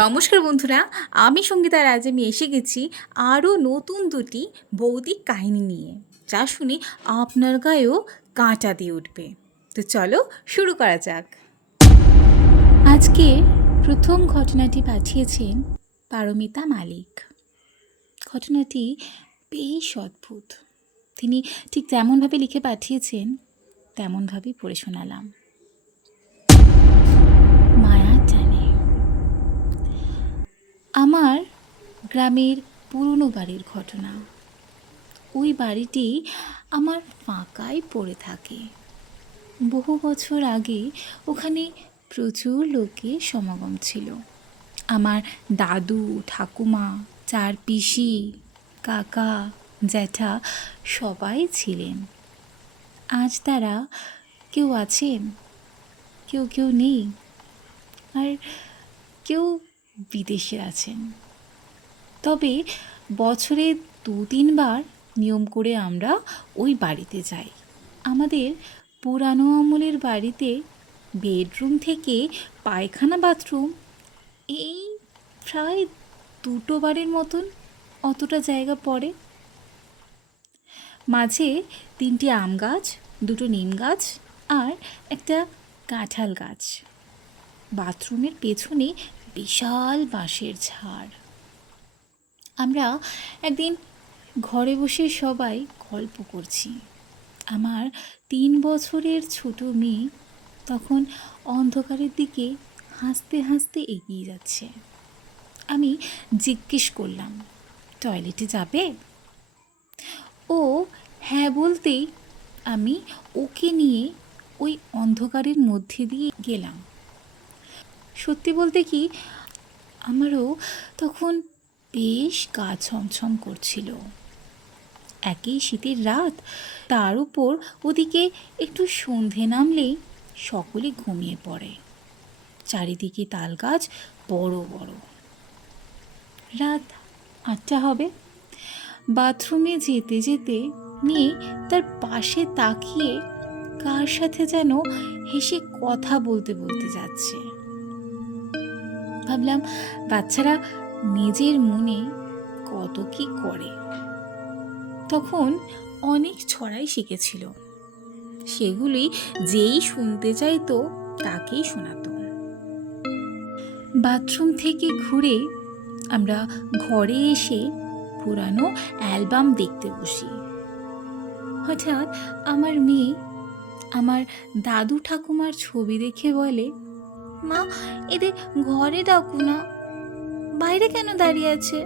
নমস্কার বন্ধুরা, আমি সঙ্গীতা রাজ। আমি এসে গেছি আরও নতুন দুটি বৌদিক কাহিনী নিয়ে, যা শুনে আপনার গায়েও কাঁটা দিয়ে উঠবে। তো চলো শুরু করা যাক। আজকে প্রথম ঘটনাটি পাঠিয়েছেন পারমিতা মালিক। ঘটনাটি বেশ অদ্ভুত। তিনি ঠিক যেমনভাবে লিখে পাঠিয়েছেন তেমনভাবেই পড়ে শোনালাম। মায়া টানে। আমার গ্রামের পুরনো বাড়ির ঘটনা। ওই বাড়িটি আমার ফাঁকাই পড়ে থাকে। বহু বছর আগে ওখানে প্রচুর লোকের সমাগম ছিল। আমার দাদু, ঠাকুমা, 4 পিসি, কাকা, জ্যাঠা সবাই ছিলেন। আজ তারা কেউ আছেন, কেউ কেউ নেই, আর কেউ বিদেশে আছেন। তবে বছরে 2-3 বার নিয়ম করে আমরা ওই বাড়িতে যাই। আমাদের পুরানো আমলের বাড়িতে বেডরুম থেকে পায়খানা বাথরুম এই প্রায় 2 বাড়ির মতন অতটা জায়গা পড়ে। মাঝে 3টি আম গাছ, 2টো নিম গাছ আর একটা কাঁঠাল গাছ। বাথরুমের পেছনে বিশাল বাঁশের ঝাড়। আমরা একদিন ঘরে বসে সবাই গল্প করছি। আমার 3 বছরের ছোট মেয়ে তখন অন্ধকারের দিকে হাসতে হাসতে এগিয়ে যাচ্ছে। আমি জিজ্ঞেস করলাম, টয়লেটে যাবে? ও হ্যাঁ বলতেই আমি ওকে নিয়ে ওই অন্ধকারের মধ্যে দিয়ে গেলাম। সত্যি বলতে কি, আমারও তখন বেশ গা ছমছম করছিল। একই শীতের রাত, তার উপর ওদিকে একটু সন্ধে নামলেই সকলে ঘুমিয়ে পড়ে। চারিদিকে তাল গাছ বড় বড়। রাত 8টা হবে। বাথরুমে যেতে যেতে মেয়ে তার পাশে তাকিয়ে কার সাথে যেন হেসে কথা বলতে বলতে যাচ্ছে। ভাবলাম বাচ্চারা নিজের মনে কত কি করে। তখন অনেক ছড়াই শিখেছিল, সেগুলি যেই শুনতে চাইতো তাকেই শোনাতো। বাথরুম থেকে ঘুরে আমরা ঘরে এসে পুরানো অ্যালবাম দেখতে বসি। হঠাৎ আমার মেয়ে আমার দাদু ঠাকুমার ছবি দেখে বলে, মা, এদের ঘরে ডাকু না, বাইরে কেন দাঁড়িয়ে আছে?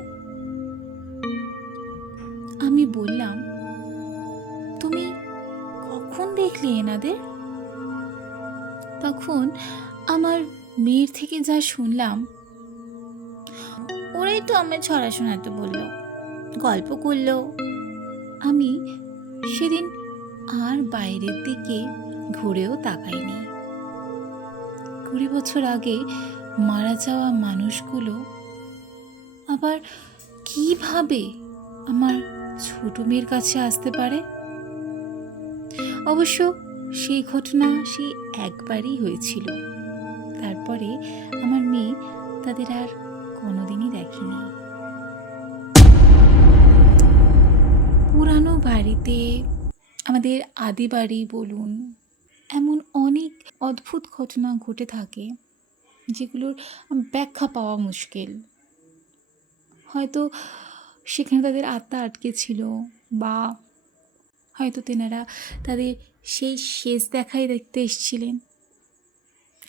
আমি বললাম, তুমি কখন দেখলে এনাদের? তখন আমার মেয়ের থেকে যা শুনলাম, ওরাই তো আমায় ছড়া শোনাতে বললো, গল্প করলো। আমি সেদিন আর বাইরের দিকে ঘুরেও তাকাইনি। 20 বছর আগে মারা যাওয়া মানুষগুলো আবার কিভাবে আমার ছোট মেয়ের কাছে আসতে পারে? অবশ্য সেই ঘটনা সেই একবারই হয়েছিল। তারপরে আমার মেয়ে তাদের আর কোনোদিনই দেখেনি। পুরানো বাড়িতে, আমাদের আদি বাড়ি বলুন, এমন অনেক অদ্ভুত ঘটনা ঘটে থাকে যেগুলোর ব্যাখ্যা পাওয়া মুশকিল। হয়তো সেখানে তাদের আত্মা আটকে ছিল, বা হয়তো তেনারা তাদের সেই শেষ দেখাই দেখতে এসেছিলেন।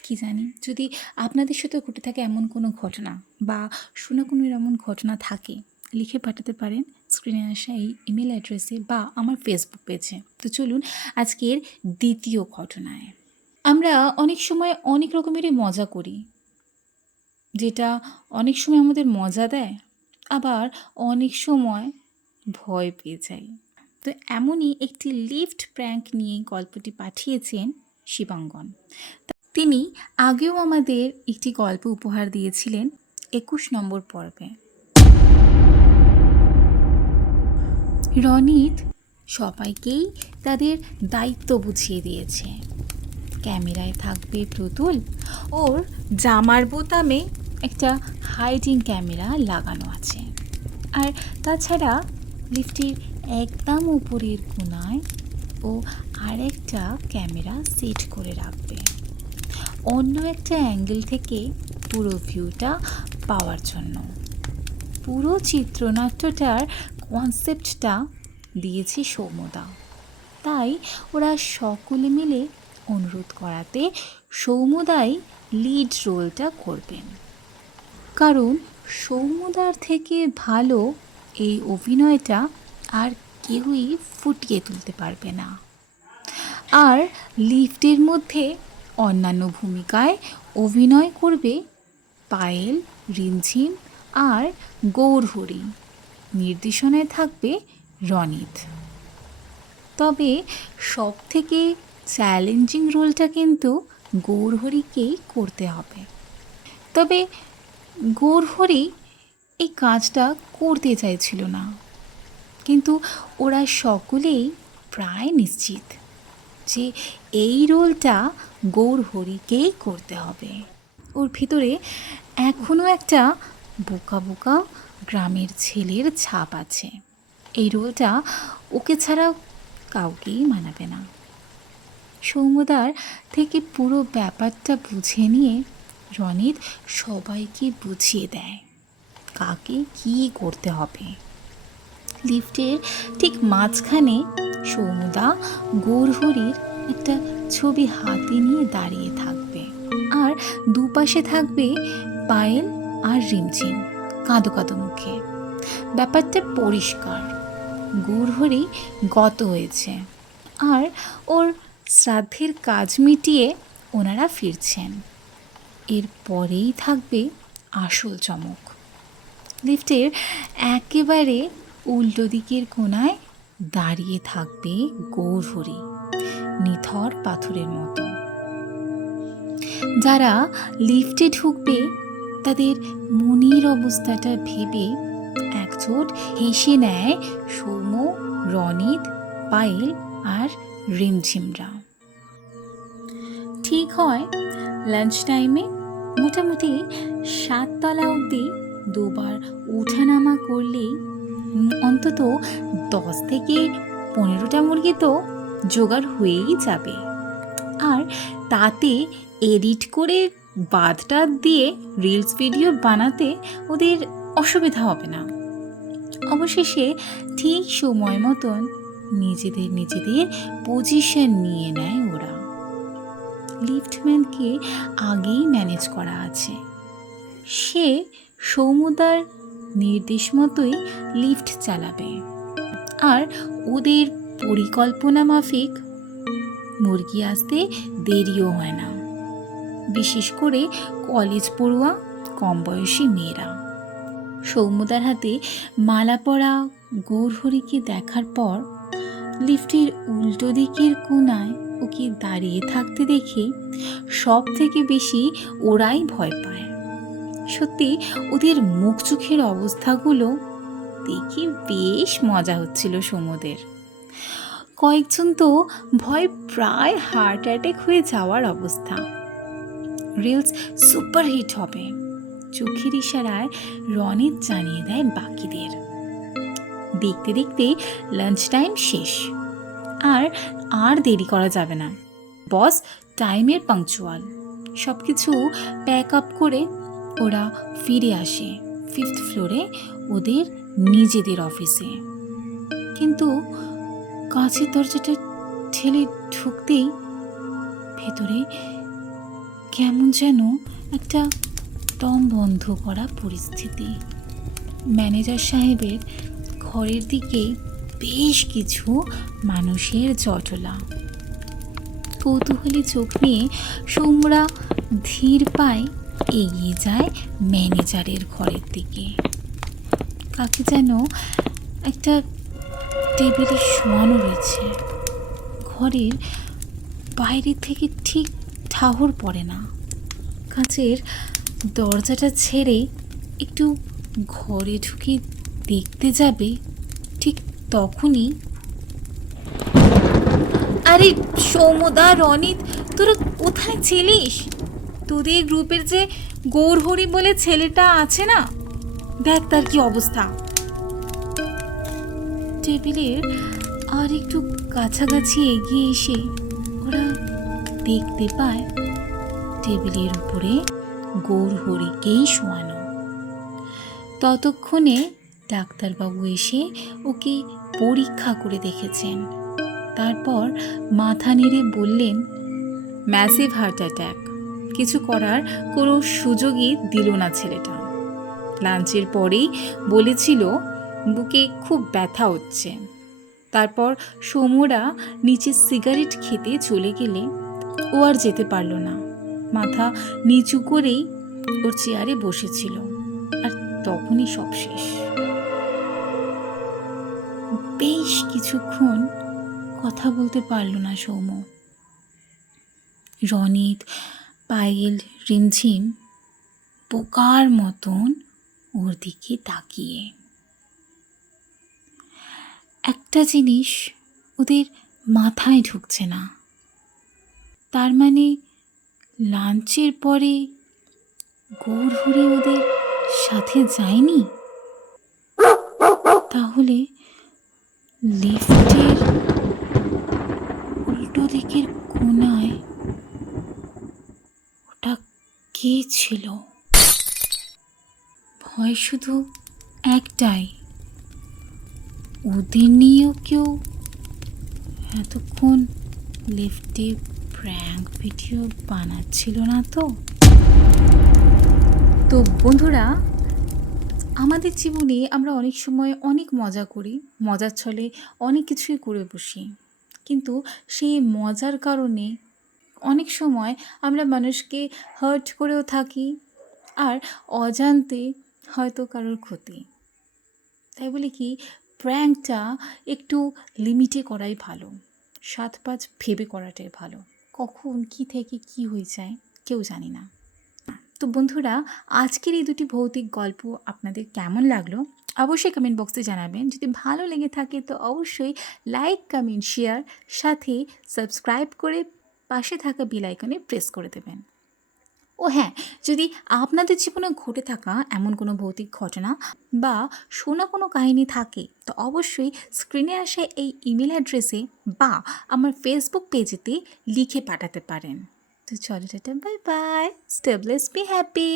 কি জানি, যদি আপনাদের সাথে ঘটে থাকে এমন কোনো ঘটনা বা শোনা কোনো এমন ঘটনা থাকে, লিখে পাঠাতে পারেন স্ক্রিনে আসা এই ইমেল অ্যাড্রেসে বা আমার ফেসবুক পেজে। তো চলুন আজকের দ্বিতীয় ঘটনায়। আমরা অনেক সময় অনেক রকমেরই মজা করি, যেটা অনেক সময় আমাদের মজা দেয়, আবার অনেক সময় ভয় পেয়ে যাই। তো এমনই একটি লিফট প্র্যাঙ্ক নিয়ে গল্পটি পাঠিয়েছেন শিবাঙ্গন। তিনি আগেও আমাদের একটি গল্প উপহার দিয়েছিলেন 21 নম্বর পর্বে। রনিত সবাইকেই তাদের দায়িত্ব বুঝিয়ে দিয়েছে। ক্যামেরায় থাকবে প্রতুল, ওর জামার বোতামে একটা হাইডিং ক্যামেরা লাগানো আছে। আর তাছাড়া লিফটের একদম উপরের কোণায় ও আরেকটা ক্যামেরা সেট করে রাখবে অন্য একটা অ্যাঙ্গেল থেকে পুরো ভিউটা পাওয়ার জন্য। পুরো চিত্রনাট্যটার কনসেপ্টটা দিয়েছে সৌম্যদা, তাই ওরা সকলে মিলে অনুরোধ করাতে সৌম্যদাই লিড রোলটা করবেন। কারণ সৌম্যদার থেকে ভালো এই অভিনয়টা আর কেউই ফুটিয়ে তুলতে পারবে না। আর লিফটের মধ্যে অন্যান্য ভূমিকায় অভিনয় করবে পায়েল, রিমঝিম আর গৌরহরি। নির্দেশনায় থাকবে রনিত। তবে সব থেকে চ্যালেঞ্জিং রোলটা কিন্তু গৌরহরিকেই করতে হবে। তবে গৌরহরি এই কাজটা করতে চাইছিল না, কিন্তু ওরা সকলেই প্রায় নিশ্চিত যে এই রোলটা গৌরহরিকেই করতে হবে। ওর ভিতরে এখনও একটা বোকা বোকা গ্রামের ছেলের ছাপ আছে। এই রোলটা ওকে ছাড়া কাউকেই মানাবে না। সৌম্যদার থেকে পুরো ব্যাপারটা বুঝে নিয়ে রনিত সবাইকে বুঝিয়ে দেয় কাকে কী করতে হবে। লিফটের ঠিক মাঝখানে সৌম্যদা গৌরহরির একটা ছবি হাতে নিয়ে দাঁড়িয়ে থাকবে, আর দুপাশে থাকবে পায়েল আর রিমঝিম কাঁদো কাঁদো মুখে। ব্যাপারটা পরিষ্কার, গৌরহরি গত হয়েছে আর ওর শ্রাদ্ধের কাজ মিটিয়ে ওনারা ফিরছেন। এর পরেই থাকবে আসল চমক। লিফটের একেবারে উল্টো দিকের কোণায় দাঁড়িয়ে থাকবে গৌরহরি, নিথর পাথরের মতো। যারা লিফটে ঢুকবে তাদের মনের অবস্থাটা ভেবে একজোট হেসে নেয় সৌম্য, রনিত, পায়েল আর রিমঝিমরা। ঠিক হয় লাঞ্চ টাইমে মোটামুটি 7 তলা অবধি দুবার ওঠানামা করলেই অন্তত 10 থেকে 15টা মুরগি তো জোগাড় হয়েই যাবে। আর তাতে এডিট করে বাদটা দিয়ে রিলস ভিডিও বানাতে ওদের অসুবিধা হবে না। অবশেষে ঠিক সময় মতন নিজেদের পজিশন নিয়ে নেয় ওরা। লিফটম্যানকে আগেই ম্যানেজ করা আছে, সে সৌম্যদার নির্দেশ মতোই লিফট চালাবে। আর ওদের পরিকল্পনা মাফিক মুরগি আসতে দেরিও হয় না, বিশেষ করে কলেজ পড়ুয়া কম বয়সী মেয়েরা। সৌম্যদার হাতে মালা পরা গৌরহরিকে দেখার পর লিফটের উল্টো দিকের কোণায় ওকে দাঁড়িয়ে থাকতে দেখে সব থেকে বেশি ওরাই ভয় পায়। সত্যি ওদের মুখ চোখের অবস্থাগুলো দেখে বেশ মজা হচ্ছিল সৌম্যদের। কয়েকজন তো ভয় প্রায় হার্ট অ্যাটাক হয়ে যাওয়ার অবস্থা। রিলস সুপারহিট হবে, চোখের ইশারায় রনিত জানিয়ে দেয় বাকিদের। দেখতে দেখতে লাঞ্চ টাইম শেষ, আর দেরি করা যাবে না। বস টাইমের পাংচুয়াল। সব কিছু প্যাক আপ করে ওরা ফিরে আসে 5th ফ্লোরে ওদের নিজেদের অফিসে। কিন্তু কাঁচের দরজাটা ঠেলে ঢুকতেই ভেতরে কেমন যেন একটা দম বন্ধ করা পরিস্থিতি। ম্যানেজার সাহেবের ঘরের দিকে বেশ কিছু মানুষের জটলা। কৌতূহলী চোখ নিয়ে সৌম্যরা ধীর পায়ে এগিয়ে যায় ম্যানেজারের ঘরের দিকে। কাকে যেন একটা টেবিলে শোয়ানো রয়েছে। ঘরের বাইরে থেকে ঠিক ঠাহর পড়ে না। কাঁচের দরজাটা ছেড়ে একটু ঘরে ঢুকে দেখতে যাবে, ঠিক তখনই আরে সৌম্যদা, রনিত, তোরা কোথায় ছিলিস? তোদের গ্রুপের যে গৌরহরি বলে ছেলেটা আছে না, দেখ তার কি অবস্থা। টেবিলের আর একটু কাছাকাছি এগিয়ে এসে ওরা দেখতে পায় টেবিলের উপরে গৌরহরিকেই শোয়ানো। ততক্ষণে ডাক্তারবাবু এসে ওকে পরীক্ষা করে দেখেছেন। তারপর মাথা নেড়ে বললেন, ম্যাসিভ হার্ট অ্যাট্যাক, কিছু করার কোনো সুযোগই দিল না ছেলেটা। লাঞ্চের পরেই বলেছিল বুকে খুব ব্যথা হচ্ছে। তারপর সৌম্যরা নিচে সিগারেট খেতে চলে গেলে ও আর যেতে পারল না। মাথা নিচু করেই ওর চেয়ারে বসেছিল, আর তখনই সব শেষ। বেশ কিছুক্ষণ কথা বলতে পারল না সৌম্য। রনিত, পায়েল, রিমঝিম বোকার মতন ওর দিকে তাকিয়ে। একটা জিনিস ওদের মাথায় ঢুকছে না, তার মানে লাঞ্চের পরে গৌরহরি ওদের সাথে যায়নি। তাহলে লিফটের উল্টো দিকের কোণায় ওটা কে ছিল? ভয় শুধু একটাই, ওদের নিয়েও কেউ এতক্ষণ লিফটে প্র্যাঙ্ক ভিডিও বানাচ্ছিল না তো? তো বন্ধুরা, আমাদের জীবনে আমরা অনেক সময় অনেক মজা করি, মজার ছলে অনেক কিছুই করে বসি, কিন্তু সেই মজার কারণে অনেক সময় আমরা মানুষকে হার্ট করেও থাকি, আর অজান্তে হয়তো কারোর ক্ষতি। তাই বলে কি প্র্যাঙ্কটা একটু লিমিটে করাই ভালো, 7-5 ভেবে করাটাই ভালো। কখন কি থেকে কি হয়ে যায় কেউ জানি না। তো বন্ধুরা, আজকের এই দুটি ভৌতিক গল্প আপনাদের কেমন লাগলো অবশ্যই কমেন্ট বক্সে জানাবেন। যদি ভালো লেগে থাকে তো অবশ্যই লাইক, কমেন্ট, শেয়ার, সাথে সাবস্ক্রাইব করে পাশে থাকা বেল আইকনে প্রেস করে দেবেন। ও হ্যাঁ, যদি আপনাদের জীবনে ঘটে থাকা এমন কোনো ভৌতিক ঘটনা বা শোনা কোনো কাহিনী থাকে তো অবশ্যই স্ক্রিনে আসা এই ইমেল অ্যাড্রেসে বা আমার ফেসবুক পেজেতে লিখে পাঠাতে পারেন। তো চলো tata, bye bye, stay blessed, be happy.